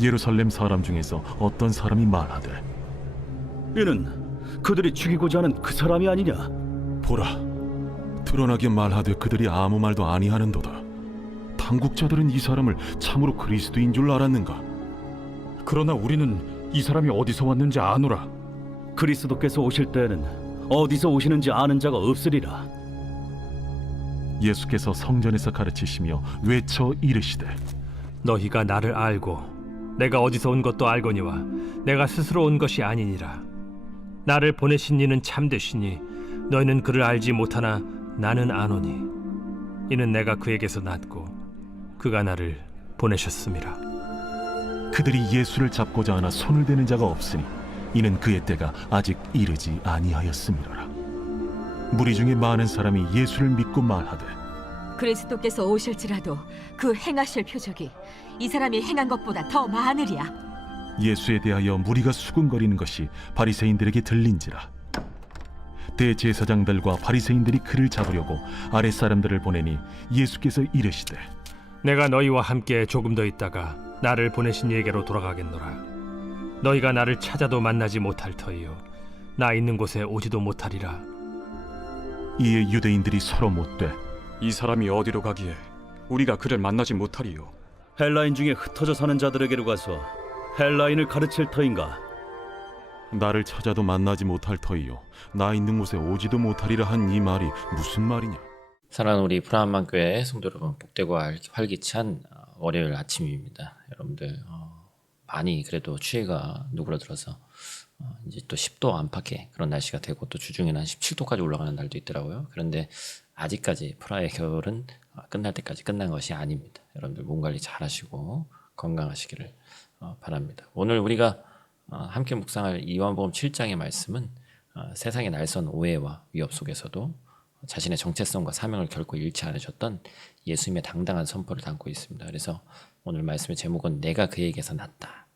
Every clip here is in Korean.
예루살렘 사람 중에서 어떤 사람이 말하되 이는 그들이 죽이고자 하는 그 사람이 아니냐? 보라, 드러나게 말하되 그들이 아무 말도 아니하는도다. 당국자들은 이 사람을 참으로 그리스도인 줄 알았는가? 그러나 우리는 이 사람이 어디서 왔는지 아노라. 그리스도께서 오실 때에는 어디서 오시는지 아는 자가 없으리라. 예수께서 성전에서 가르치시며 외쳐 이르시되 너희가 나를 알고 내가 어디서 온 것도 알거니와 내가 스스로 온 것이 아니니라. 나를 보내신 이는 참되시니 너희는 그를 알지 못하나 나는 아노니 이는 내가 그에게서 났고 그가 나를 보내셨음이라. 그들이 예수를 잡고자 하나 손을 대는 자가 없으니 이는 그의 때가 아직 이르지 아니하였음이로라. 무리 중에 많은 사람이 예수를 믿고 말하되 그리스도께서 오실지라도 그 행하실 표적이 이 사람이 행한 것보다 더 많으리야. 예수에 대하여 무리가 수군거리는 것이 바리새인들에게 들린지라. 대제사장들과 바리새인들이 그를 잡으려고 아랫사람들을 보내니 예수께서 이르시되 내가 너희와 함께 조금 더 있다가 나를 보내신 이에게로 돌아가겠노라. 너희가 나를 찾아도 만나지 못할 터이요 나 있는 곳에 오지도 못하리라. 이에 유대인들이 서로 묻되 이 사람이 어디로 가기에 우리가 그를 만나지 못하리요? 헬라인 중에 흩어져 사는 자들에게로 가서 헬라인을 가르칠 터인가? 나를 찾아도 만나지 못할 터이요 나 있는 곳에 오지도 못하리라 한 이 말이 무슨 말이냐? 사랑하는 우리 브라함만 교회 성도 여러분, 복되고 활기찬 월요일 아침입니다. 여러분들 많이 그래도 추위가 누그러들어서 이제 또 10도 안팎의 그런 날씨가 되고 또 주중에는 한 17도까지 올라가는 날도 있더라고요. 그런데 아직까지 프라하의 겨울은 끝날 때까지 끝난 것이 아닙니다. 여러분들 몸 관리 잘 하시고 건강하시기를 바랍니다. 오늘 우리가 함께 묵상할 요한복음 7장의 말씀은 세상의 날선 오해와 위협 속에서도 자신의 정체성과 사명을 결코 잃지 않으셨던 예수님의 당당한 선포를 담고 있습니다. 그래서 오늘 말씀의 제목은 내가 그에게서 났다.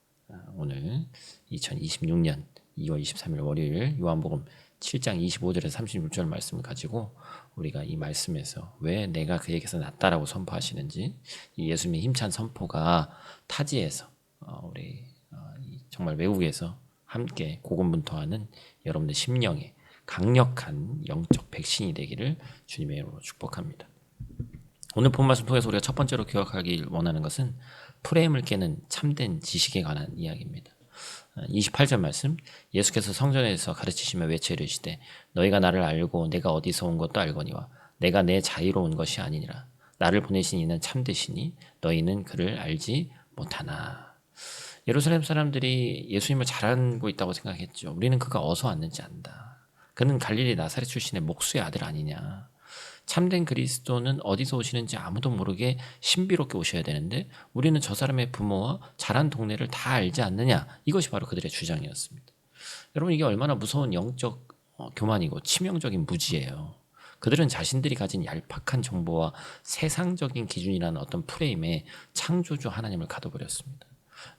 오늘 2026년 2월 23일 월요일 요한복음 7장 25절에서 36절 말씀을 가지고 우리가 이 말씀에서 왜 내가 그에게서 났다라고 선포하시는지, 이 예수님의 힘찬 선포가 타지에서 우리 정말 외국에서 함께 고군분투하는 여러분들 심령에 강력한 영적 백신이 되기를 주님의 이름으로 축복합니다. 오늘 본 말씀 통해서 우리가 첫 번째로 기억하길 원하는 것은 프레임을 깨는 참된 지식에 관한 이야기입니다. 28절 말씀, 예수께서 성전에서 가르치시며 외쳐 이르시되 너희가 나를 알고 내가 어디서 온 것도 알거니와 내가 내 자유로 온 것이 아니니라. 나를 보내신 이는 참되시니 너희는 그를 알지 못하나. 예루살렘 사람들이 예수님을 잘 알고 있다고 생각했죠. 우리는 그가 어디서 왔는지 안다. 그는 갈릴리 나사렛 출신의 목수의 아들 아니냐. 참된 그리스도는 어디서 오시는지 아무도 모르게 신비롭게 오셔야 되는데 우리는 저 사람의 부모와 자란 동네를 다 알지 않느냐. 이것이 바로 그들의 주장이었습니다. 여러분, 이게 얼마나 무서운 영적 교만이고 치명적인 무지예요. 그들은 자신들이 가진 얄팍한 정보와 세상적인 기준이라는 어떤 프레임에 창조주 하나님을 가둬버렸습니다.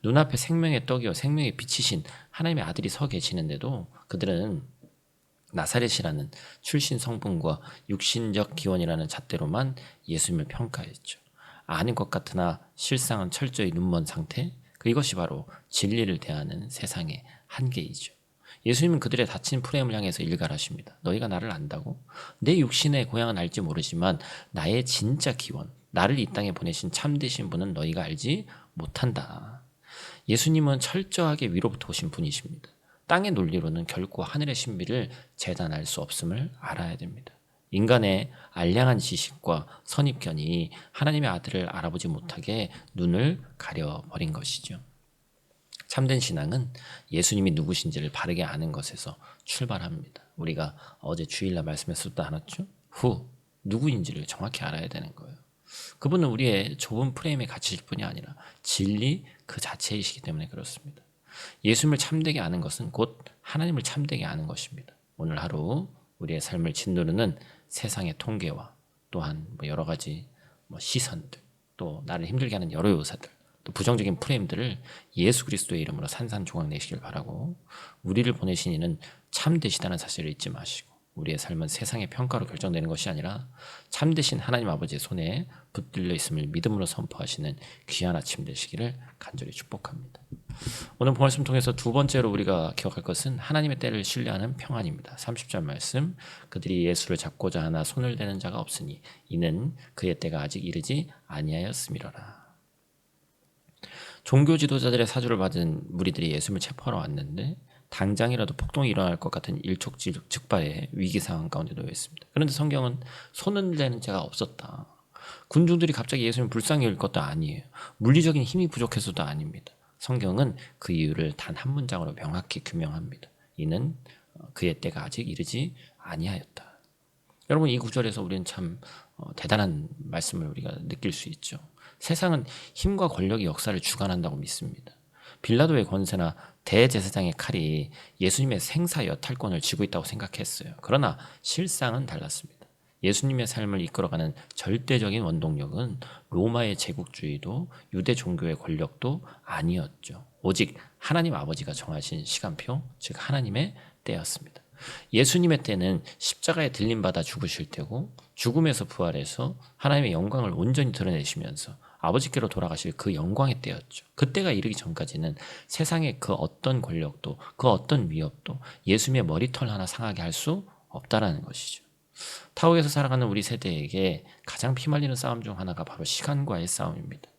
눈앞에 생명의 떡이요 생명의 빛이신 하나님의 아들이 서 계시는데도 그들은 나사렛이라는 출신 성분과 육신적 기원이라는 잣대로만 예수님을 평가했죠. 아닌 것 같으나 실상은 철저히 눈먼 상태, 이것이 바로 진리를 대하는 세상의 한계이죠. 예수님은 그들의 닫힌 프레임을 향해서 일갈하십니다. 너희가 나를 안다고? 내 육신의 고향은 알지 모르지만 나의 진짜 기원, 나를 이 땅에 보내신 참되신 분은 너희가 알지 못한다. 예수님은 철저하게 위로부터 오신 분이십니다. 땅의 논리로는 결코 하늘의 신비를 재단할 수 없음을 알아야 됩니다. 인간의 알량한 지식과 선입견이 하나님의 아들을 알아보지 못하게 눈을 가려버린 것이죠. 참된 신앙은 예수님이 누구신지를 바르게 아는 것에서 출발합니다. 우리가 어제 주일날 말씀에서도 나눴죠? 누구인지를 정확히 알아야 되는 거예요. 그분은 우리의 좁은 프레임에 갇히실 뿐이 아니라 진리 그 자체이시기 때문에 그렇습니다. 예수님을 참되게 아는 것은 곧 하나님을 참되게 아는 것입니다. 오늘 하루 우리의 삶을 짓누르는 세상의 통계와 또한 여러 가지 시선들, 또 나를 힘들게 하는 여러 요소들, 또 부정적인 프레임들을 예수 그리스도의 이름으로 산산조각 내시길 바라고, 우리를 보내신 이는 참되시다는 사실을 잊지 마시고 우리의 삶은 세상의 평가로 결정되는 것이 아니라 참되신 하나님 아버지의 손에 붙들려 있음을 믿음으로 선포하시는 귀한 아침 되시기를 간절히 축복합니다. 오늘 말씀 통해서 두 번째로 우리가 기억할 것은 하나님의 때를 신뢰하는 평안입니다. 30절 말씀, 그들이 예수를 잡고자 하나 손을 대는 자가 없으니 이는 그의 때가 아직 이르지 아니하였음이로라. 종교 지도자들의 사주를 받은 무리들이 예수님을 체포하러 왔는데 당장이라도 폭동이 일어날 것 같은 일촉즉발의 위기 상황 가운데 놓여 있습니다. 그런데 성경은 손을 대는 자가 없었다. 군중들이 갑자기 예수님 불쌍히 여길 것도 아니에요. 물리적인 힘이 부족해서도 아닙니다. 성경은 그 이유를 단 한 문장으로 명확히 규명합니다. 이는 그의 때가 아직 이르지 아니하였다. 여러분, 이 구절에서 우리는 참 대단한 말씀을 우리가 느낄 수 있죠. 세상은 힘과 권력이 역사를 주관한다고 믿습니다. 빌라도의 권세나 대제사장의 칼이 예수님의 생사 여탈권을 쥐고 있다고 생각했어요. 그러나 실상은 달랐습니다. 예수님의 삶을 이끌어가는 절대적인 원동력은 로마의 제국주의도 유대 종교의 권력도 아니었죠. 오직 하나님 아버지가 정하신 시간표, 즉 하나님의 때였습니다. 예수님의 때는 십자가에 들림받아 죽으실 때고 죽음에서 부활해서 하나님의 영광을 온전히 드러내시면서 아버지께로 돌아가실 그 영광의 때였죠. 그때가 이르기 전까지는 세상의 그 어떤 권력도 그 어떤 위협도 예수님의 머리털 하나 상하게 할 수 없다라는 것이죠. 타국에서 살아가는 우리 세대에게 가장 피말리는 싸움 중 하나가 바로 시간과의 싸움입니다.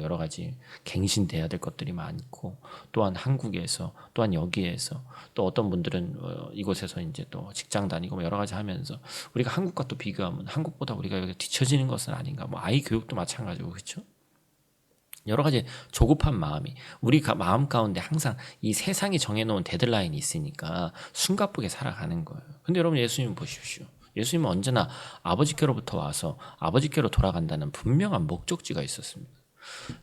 여러 가지 갱신돼야 될 것들이 많고, 또한 한국에서, 또한 여기에서, 또 어떤 분들은 이곳에서 이제 또 직장 다니고 여러 가지 하면서 우리가 한국과 또 비교하면 한국보다 우리가 여기 뒤처지는 것은 아닌가. 아이 교육도 마찬가지고, 그렇죠? 여러 가지 조급한 마음이 우리 마음 가운데 항상 이 세상이 정해놓은 데드라인이 있으니까 숨가쁘게 살아가는 거예요. 근데 여러분, 예수님 보십시오. 예수님은 언제나 아버지께로부터 와서 아버지께로 돌아간다는 분명한 목적지가 있었습니다.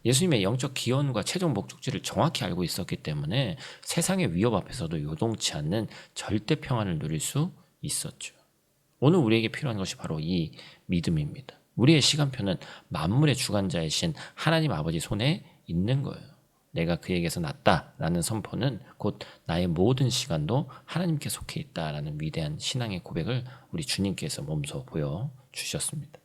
예수님의 영적 기원과 최종 목적지를 정확히 알고 있었기 때문에 세상의 위협 앞에서도 요동치 않는 절대 평안을 누릴 수 있었죠. 오늘 우리에게 필요한 것이 바로 이 믿음입니다. 우리의 시간표는 만물의 주관자이신 하나님 아버지 손에 있는 거예요. 내가 그에게서 났다라는 선포는 곧 나의 모든 시간도 하나님께 속해 있다라는 위대한 신앙의 고백을 우리 주님께서 몸소 보여주셨습니다.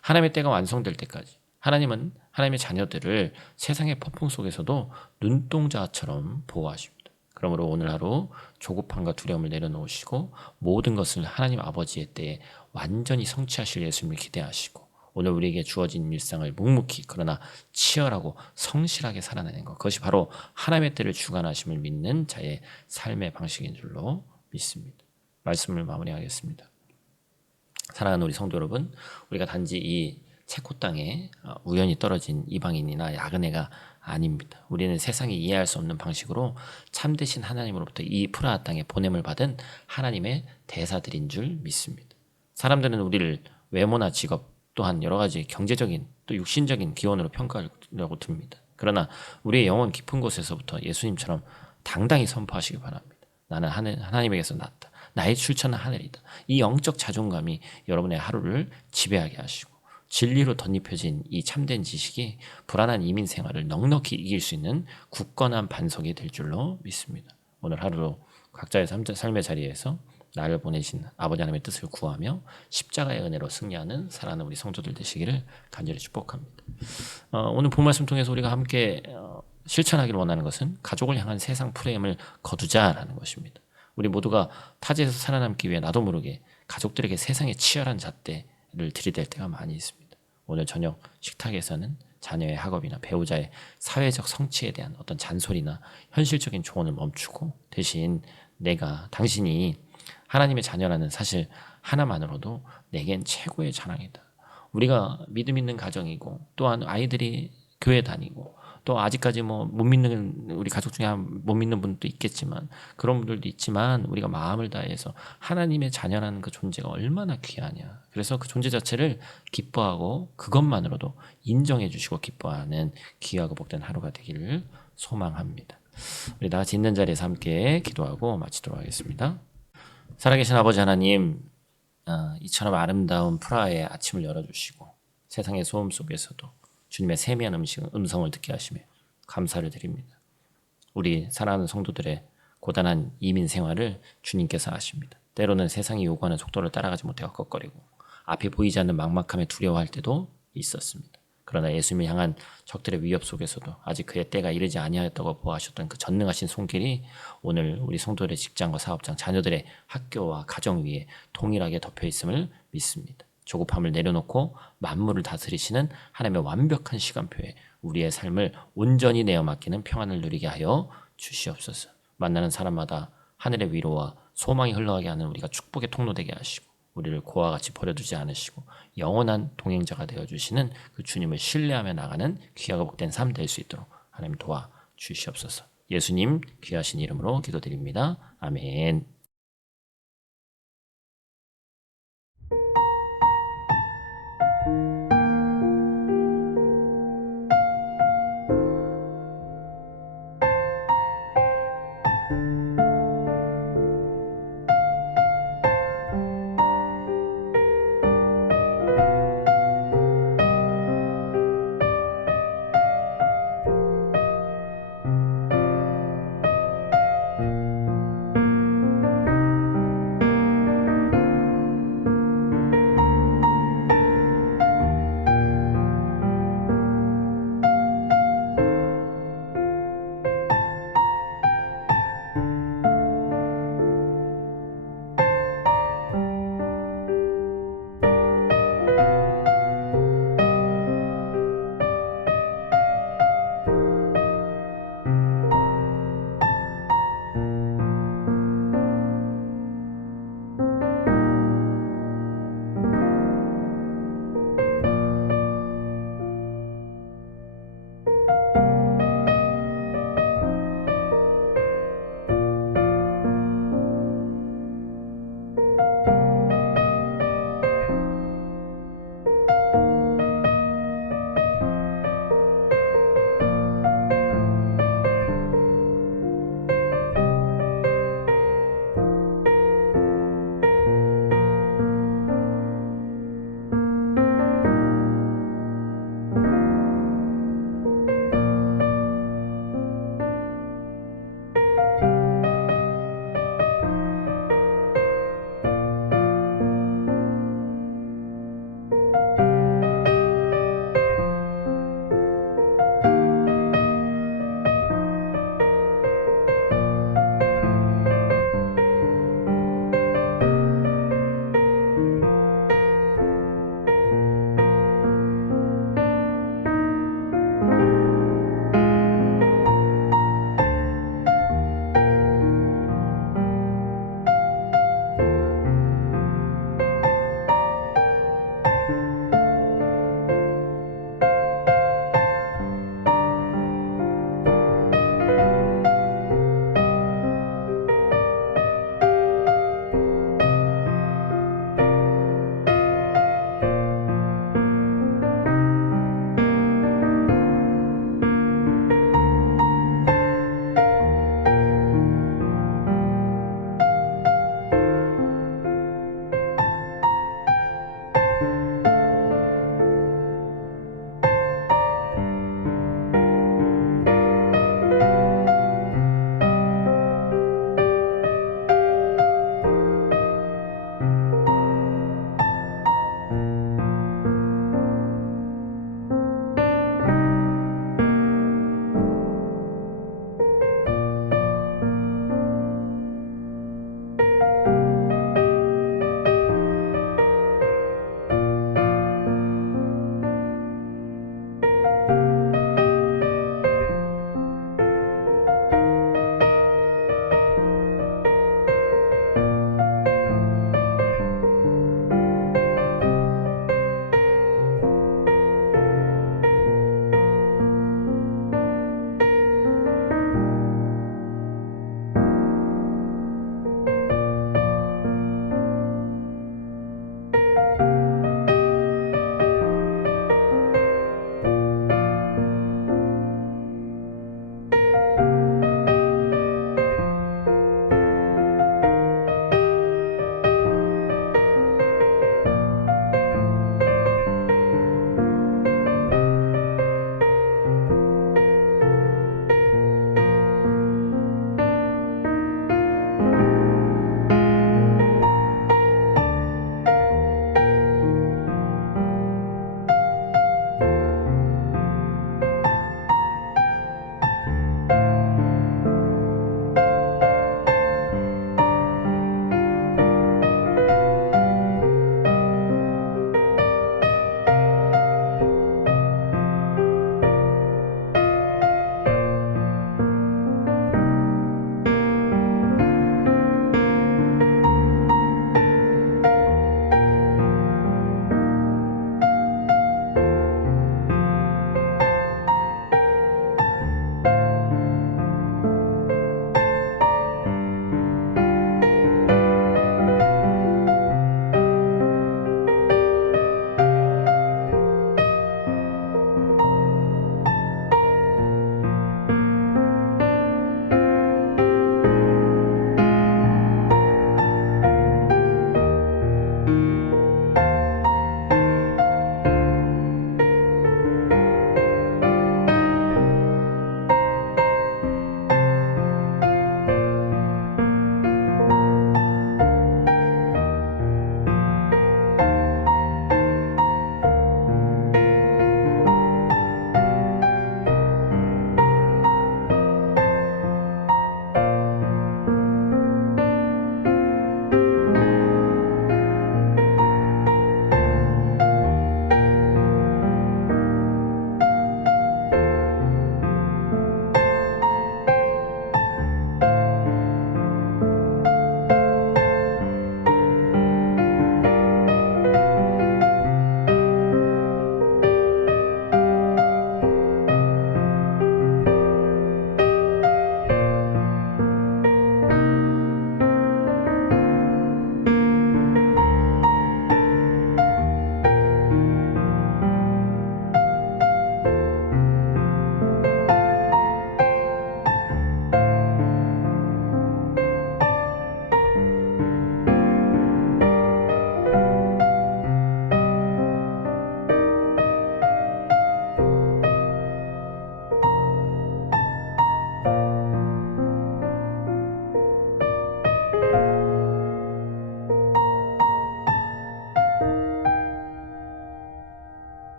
하나님의 때가 완성될 때까지 하나님은 하나님의 자녀들을 세상의 폭풍 속에서도 눈동자처럼 보호하십니다. 그러므로 오늘 하루 조급함과 두려움을 내려놓으시고 모든 것을 하나님 아버지의 때에 완전히 성취하실 예수님을 기대하시고 오늘 우리에게 주어진 일상을 묵묵히 그러나 치열하고 성실하게 살아내는 것, 그것이 바로 하나님의 때를 주관하심을 믿는 자의 삶의 방식인 줄로 믿습니다. 말씀을 마무리하겠습니다. 사랑하는 우리 성도 여러분, 우리가 단지 이 체코 땅에 우연히 떨어진 이방인이나 야근애가 아닙니다. 우리는 세상이 이해할 수 없는 방식으로 참되신 하나님으로부터 이 프라하 땅에 보냄을 받은 하나님의 대사들인 줄 믿습니다. 사람들은 우리를 외모나 직업 또한 여러 가지 경제적인 또 육신적인 기원으로 평가하려고 듭니다. 그러나 우리의 영혼 깊은 곳에서부터 예수님처럼 당당히 선포하시기 바랍니다. 나는 하나님에게서 났다. 나의 출처는 하늘이다. 이 영적 자존감이 여러분의 하루를 지배하게 하시고 진리로 덧입혀진 이 참된 지식이 불안한 이민 생활을 넉넉히 이길 수 있는 굳건한 반석이 될 줄로 믿습니다. 오늘 하루도 각자의 삶의 자리에서 나를 보내신 아버지 하나님의 뜻을 구하며 십자가의 은혜로 승리하는 사랑하는 우리 성도들 되시기를 간절히 축복합니다. 오늘 본 말씀 통해서 우리가 함께 실천하기를 원하는 것은 가족을 향한 세상 프레임을 거두자라는 것입니다. 우리 모두가 타지에서 살아남기 위해 나도 모르게 가족들에게 세상의 치열한 잣대를 들이댈 때가 많이 있습니다. 오늘 저녁 식탁에서는 자녀의 학업이나 배우자의 사회적 성취에 대한 어떤 잔소리나 현실적인 조언을 멈추고 대신 당신이 하나님의 자녀라는 사실 하나만으로도 내겐 최고의 자랑이다. 우리가 믿음 있는 가정이고 또한 아이들이 교회 다니고 또 아직까지 못 믿는 우리 가족 중에 못 믿는 분도 있겠지만 그런 분들도 있지만 우리가 마음을 다해서 하나님의 자녀라는 그 존재가 얼마나 귀하냐. 그래서 그 존재 자체를 기뻐하고 그것만으로도 인정해 주시고 기뻐하는 귀하고 복된 하루가 되기를 소망합니다. 우리 다 같이 있는 자리에서 함께 기도하고 마치도록 하겠습니다. 살아계신 아버지 하나님, 이처럼 아름다운 프라하의 아침을 열어주시고 세상의 소음 속에서도 주님의 세미한 음성을 듣게 하시며 감사를 드립니다. 우리 사랑하는 성도들의 고단한 이민 생활을 주님께서 아십니다. 때로는 세상이 요구하는 속도를 따라가지 못해 헛걱거리고 앞이 보이지 않는 막막함에 두려워할 때도 있었습니다. 그러나 예수님을 향한 적들의 위협 속에서도 아직 그의 때가 이르지 아니하였다고 보아하셨던 그 전능하신 손길이 오늘 우리 성도들의 직장과 사업장, 자녀들의 학교와 가정 위에 동일하게 덮여 있음을 믿습니다. 조급함을 내려놓고 만물을 다스리시는 하나님의 완벽한 시간표에 우리의 삶을 온전히 내어 맡기는 평안을 누리게 하여 주시옵소서. 만나는 사람마다 하늘의 위로와 소망이 흘러가게 하는 우리가 축복의 통로 되게 하시고 우리를 고와 같이 버려두지 않으시고 영원한 동행자가 되어주시는 그 주님을 신뢰하며 나가는 귀하고 복된 삶 될 수 있도록 하나님 도와 주시옵소서. 예수님 귀하신 이름으로 기도드립니다. 아멘.